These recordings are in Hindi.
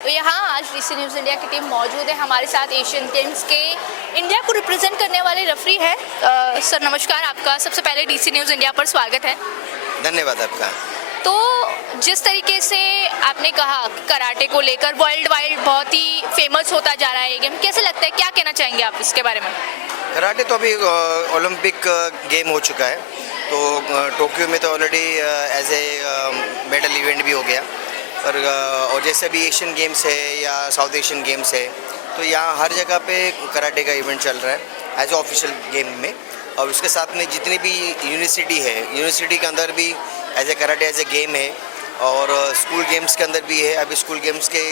तो यहाँ आज डीसी न्यूज़ इंडिया की टीम मौजूद है। हमारे साथ एशियन गेम्स के इंडिया को रिप्रेजेंट करने वाले रेफरी है। सर नमस्कार, आपका सबसे पहले डीसी न्यूज़ इंडिया पर स्वागत है। धन्यवाद आपका। तो जिस तरीके से आपने कहा कराटे को लेकर वर्ल्ड वाइड बहुत ही फेमस होता जा रहा है ये गेम, कैसे लगता है, क्या कहना चाहेंगे आप इसके बारे में? कराटे तो अभी ओलंपिक गेम हो चुका है, तो टोक्यो में तो already as a medal event भी हो गया। और जैसे भी एशियन गेम्स है या साउथ एशियन गेम्स है, तो यहाँ हर जगह पे कराटे का इवेंट चल रहा है एज ऑफिशियल गेम में। और उसके साथ में जितनी भी यूनिवर्सिटी है, यूनिवर्सिटी के अंदर भी as a karate as a game है, और स्कूल गेम्स के अंदर भी है। अभी स्कूल गेम्स के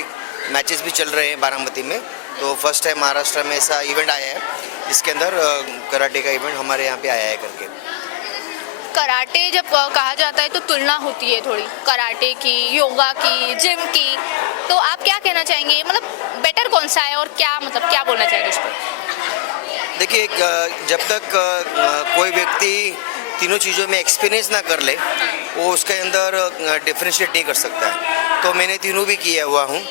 मैचेस भी चल रहे हैं बारामती में। तो फर्स्ट टाइम महाराष्ट्र में ऐसा इवेंट आया है जिसके अंदर कराटे का इवेंट हमारे यहाँ पे आया है करके। कराटे जब कहा जाता है तो तुलना होती है थोड़ी कराटे की, योगा की, जिम की, तो आप क्या कहना चाहेंगे, मतलब बेटर कौन सा है और क्या मतलब क्या बोलना चाहेंगे उस पर? देखिए, जब तक कोई व्यक्ति तीनों चीज़ों में एक्सपीरियंस ना कर ले, वो उसके अंदर डिफ्रेंशिएट नहीं कर सकता है। तो मैंने तीनों भी किया हुआ हूँ,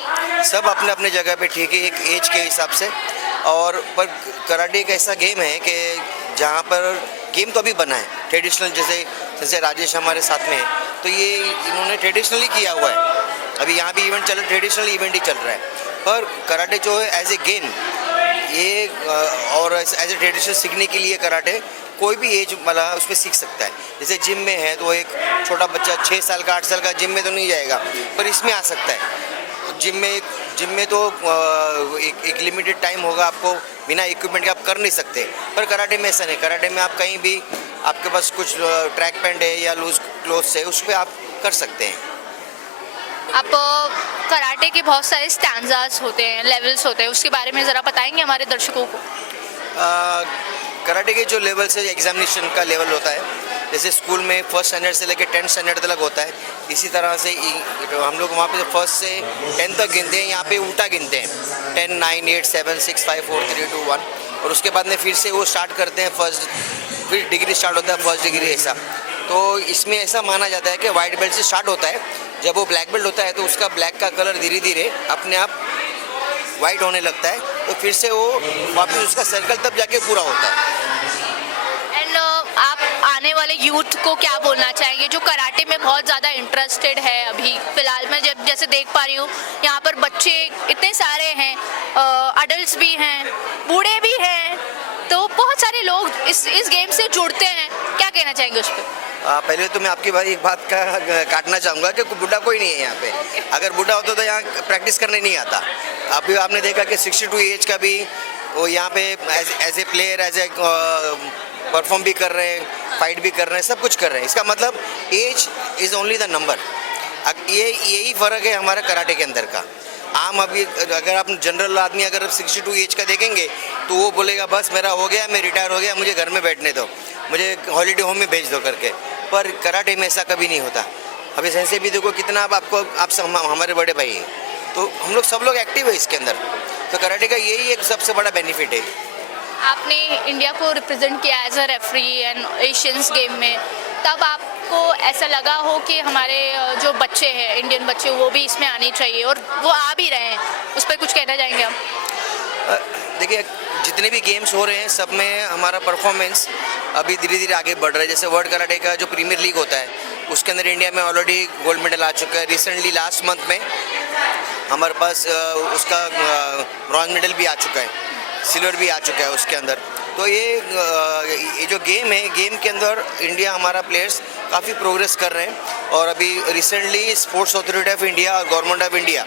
सब अपने अपने जगह पे ठीक है, एक एज के हिसाब से। और पर कराटे एक ऐसा गेम है कि जहाँ पर गेम तो अभी बना है ट्रेडिशनल, जैसे राजेश हमारे साथ में है, तो ये इन्होंने ट्रेडिशनली किया हुआ है। अभी यहाँ भी इवेंट चल रहा है, ट्रेडिशनल इवेंट ही चल रहा है। पर कराटे जो है एज ए गेम, ये और एज ए ट्रेडिशनल सीखने के लिए कराटे कोई भी एज वाला उस पर सीख सकता है। जैसे जिम में है तो एक छोटा बच्चा 6 साल का 8 साल का जिम में तो नहीं जाएगा, पर इसमें आ सकता है। जिम में तो एक लिमिटेड टाइम होगा, आपको बिना इक्विपमेंट के आप कर नहीं सकते। पर कराटे में ऐसा नहीं, कराटे में आप कहीं भी, आपके पास कुछ ट्रैक पैंट है या लूज क्लोथ्स है, उस पर आप कर सकते हैं। आप कराटे के बहुत सारे स्टैंजास होते हैं, लेवल्स होते हैं, उसके बारे में ज़रा बताएंगे हमारे दर्शकों को? कराटे के जो लेवल से एग्जामिनेशन का लेवल होता है, जैसे स्कूल में फर्स्ट स्टैंडर्ड से लेकर 10th स्टैंडर्ड तक होता है, इसी तरह से हम लोग वहाँ पे फर्स्ट से 10 तक गिनते हैं, यहाँ पे उल्टा गिनते हैं 10, 9, 8, 7, 6, 5, 4, 3, 2, 1। और उसके बाद में फिर से वो स्टार्ट करते हैं फर्स्ट, फिर डिग्री स्टार्ट होता है, फर्स्ट डिग्री ऐसा। तो इसमें ऐसा माना जाता है कि वाइट बेल्ट से स्टार्ट होता है, जब वो ब्लैक बेल्ट होता है तो उसका ब्लैक का कलर धीरे धीरे अपने आप वाइट होने लगता है, तो फिर से वो वापस उसका सर्कल तब जाके पूरा होता है। एंड आप आने वाले यूथ को क्या बोलना चाहेंगे जो कराटे में बहुत ज़्यादा इंटरेस्टेड है? अभी फ़िलहाल मैं जब जैसे देख पा रही हूँ यहाँ पर बच्चे इतने सारे हैं, अडल्ट भी हैं, बूढ़े भी हैं, तो बहुत सारे लोग इस गेम से जुड़ते हैं, क्या कहना चाहेंगे उस पर? पहले तो मैं आपकी भाई एक बात का काटना चाहूँगा कि बूढ़ा कोई नहीं है यहाँ पे। अगर बूढ़ा होता तो यहाँ प्रैक्टिस करने नहीं आता। अभी आपने देखा कि 62 एज का भी वो यहाँ पे as a player, as a perform भी कर रहे हैं, फाइट भी कर रहे हैं, सब कुछ कर रहे हैं। इसका मतलब age is only the number. यही फ़र्क है हमारा कराटे के अंदर का। आम अभी अगर आप जनरल आदमी अगर 62 एज का देखेंगे तो वो बोलेगा बस मेरा हो गया, मैं रिटायर हो गया, मुझे घर में बैठने दो, मुझे हॉलीडे होम में भेज दो करके। पर कराटे में ऐसा कभी नहीं होता। अभी सैसे भी देखो कितना आप हमारे बड़े भाई हैं, तो हम लोग सब लोग एक्टिव है इसके अंदर। तो कराटे का यही एक सबसे बड़ा बेनिफिट है। आपने इंडिया को रिप्रेजेंट किया as a referee and Asians game में, तब आपको ऐसा लगा हो कि हमारे जो बच्चे हैं, इंडियन बच्चे, वो भी इसमें आने चाहिए और वो आ भी रहे हैं, उस पर कुछ कहना चाहेंगे आप? देखिए, जितने भी गेम्स हो रहे हैं सब में हमारा परफॉर्मेंस अभी धीरे धीरे आगे बढ़ रहा है। जैसे वर्ल्ड कराटे का जो प्रीमियर लीग होता है, उसके अंदर इंडिया में ऑलरेडी गोल्ड मेडल आ चुका है। रिसेंटली लास्ट मंथ में हमारे पास उसका ब्रॉन्ज मेडल भी आ चुका है, सिल्वर भी आ चुका है उसके अंदर। तो ये जो गेम है, गेम के अंदर इंडिया, हमारा प्लेयर्स काफ़ी प्रोग्रेस कर रहे हैं। और अभी recently sports authority of India और गवर्नमेंट ऑफ इंडिया,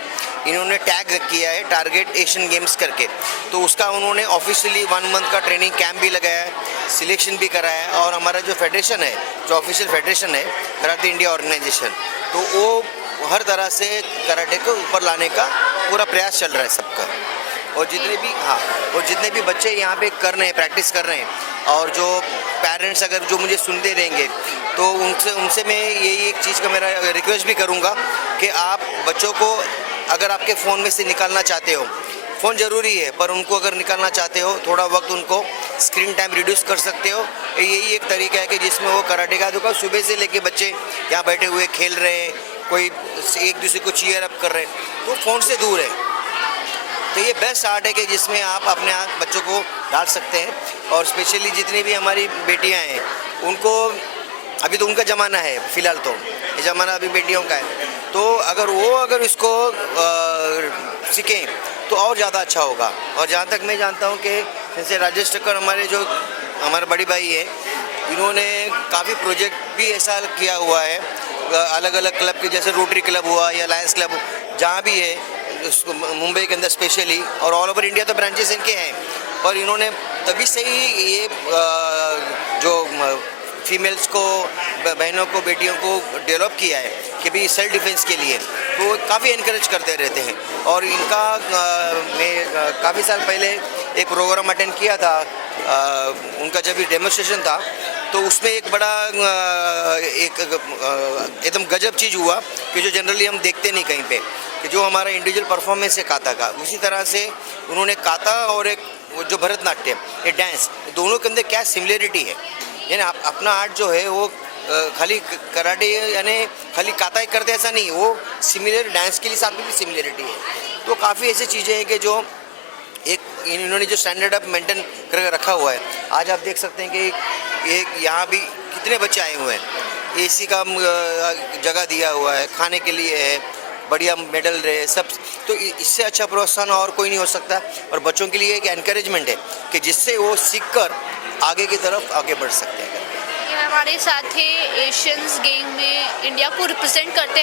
इन्होंने टैग किया है टारगेट एशियन गेम्स करके। तो उसका उन्होंने ऑफिशियली 1 मंथ का ट्रेनिंग कैंप भी लगाया है, सिलेक्शन भी कराया है। और हमारा जो फेडरेशन है, जो ऑफिशियल फेडरेशन है कराटे इंडिया ऑर्गेनाइजेशन, तो वो हर तरह से कराटे को ऊपर लाने का पूरा प्रयास चल रहा है सबका। और जितने भी बच्चे यहाँ पे कर रहे हैं, प्रैक्टिस कर रहे हैं, और जो पेरेंट्स अगर जो मुझे सुनते रहेंगे, तो उनसे मैं यही एक चीज़ का मेरा रिक्वेस्ट भी करूँगा कि आप बच्चों को अगर आपके फ़ोन में से निकालना चाहते हो, फ़ोन ज़रूरी है, पर उनको अगर निकालना चाहते हो, थोड़ा वक्त उनको स्क्रीन टाइम रिड्यूस कर सकते हो। यही एक तरीका है कि जिसमें वो कराटे का, देखो सुबह से लेके बच्चे यहाँ बैठे हुए खेल रहे हैं, कोई एक दूसरे को चीयर अप कर रहे हैं, तो फ़ोन से दूर है। तो ये बेस्ट आर्ट है कि जिसमें आप अपने बच्चों को डाल सकते हैं। और स्पेशली जितनी भी हमारी बेटियां हैं उनको, अभी तो उनका ज़माना है, फ़िलहाल तो ये ज़माना अभी बेटियों का है, तो अगर इसको सीखें तो और ज़्यादा अच्छा होगा। और जहाँ तक मैं जानता हूँ कि जैसे राजेश टक्कर हमारे बड़ी भाई है, इन्होंने काफ़ी प्रोजेक्ट भी ऐसा किया हुआ है अलग अलग क्लब के, जैसे रोटरी क्लब हुआ या लायंस क्लब, जहाँ भी है मुंबई के अंदर स्पेशली, और ऑल ओवर इंडिया तो ब्रांचेस इनके हैं। और इन्होंने तभी से ही ये जो फीमेल्स को, बहनों को, बेटियों को डेवलप किया है कि भी सेल्फ डिफेंस के लिए, तो काफ़ी इनकरेज करते रहते हैं। और इनका मैं काफ़ी साल पहले एक प्रोग्राम अटेंड किया था, उनका जब भी डेमोस्ट्रेशन था, तो उसमें एक बड़ा एकदम गजब चीज़ हुआ कि जो जनरली हम देखते नहीं कहीं पे, कि जो हमारा इंडिविजुअल परफॉर्मेंस है काता का, उसी तरह से उन्होंने काता और एक जो भरतनाट्यम, ये डांस, दोनों के अंदर क्या सिमिलरिटी है, यानी अपना आर्ट जो है वो खाली कराटे यानी खाली काता ही करते ऐसा नहीं, वो सिमिलर डांस के लिए साथ में भी सिमिलरिटी है। तो काफ़ी ऐसी चीज़ें हैं कि जो एक इन्होंने जो स्टैंडर्ड अप मेंटेन करके रखा हुआ है। आज आप देख सकते हैं कि एक यहाँ भी कितने बच्चे आए हुए हैं, एसी का जगह दिया हुआ है, खाने के लिए है, बढ़िया मेडल रहे सब, तो इससे अच्छा प्रोत्साहन और कोई नहीं हो सकता। और बच्चों के लिए एक एनकरेजमेंट है कि जिससे वो सीखकर आगे की तरफ आगे बढ़ सकते हैं। ये हमारे साथ ही एशियंस गेम में इंडिया को रिप्रेजेंट करते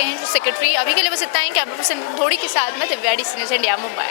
हैं, जो सेक्रेटरी। अभी के लिए बस इतना ही। कैमरा पर्सन थोड़ी के साथ में Divya D C news India, Mumbai.